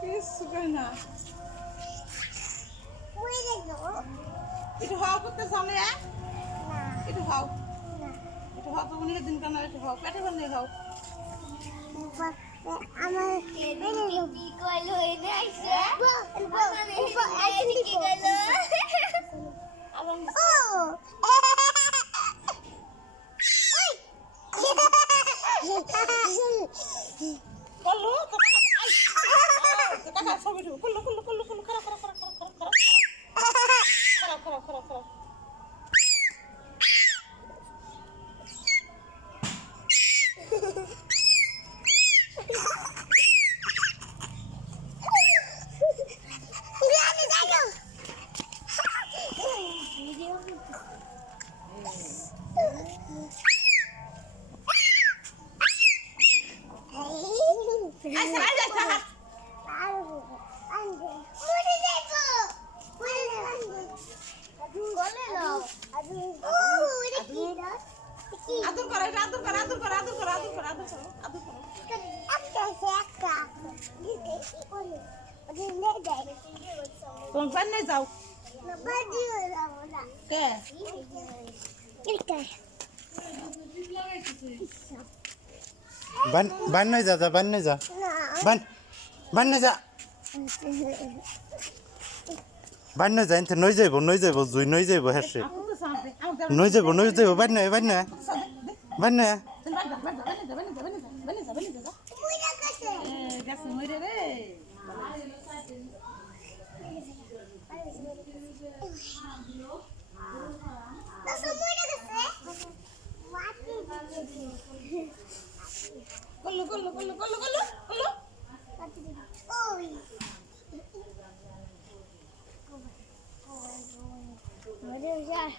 কিছু করে না একটু হাও করতে সামনে একটু হাও তো উনি দিন কেন একটু হাও পেটে বানিয়ে হাও আমার কি কইলো এনে আইছে কি কইলো কল্লো কাকা ছবি ঢু কল্লো খারাপ আদর তোমার বান্নে যাও কে বান নয় যা বান নয় যা বান নয় যা বান নয় যা নই যাইব জুই নই যাইব হেসে নই যাইব বান নয় What is that?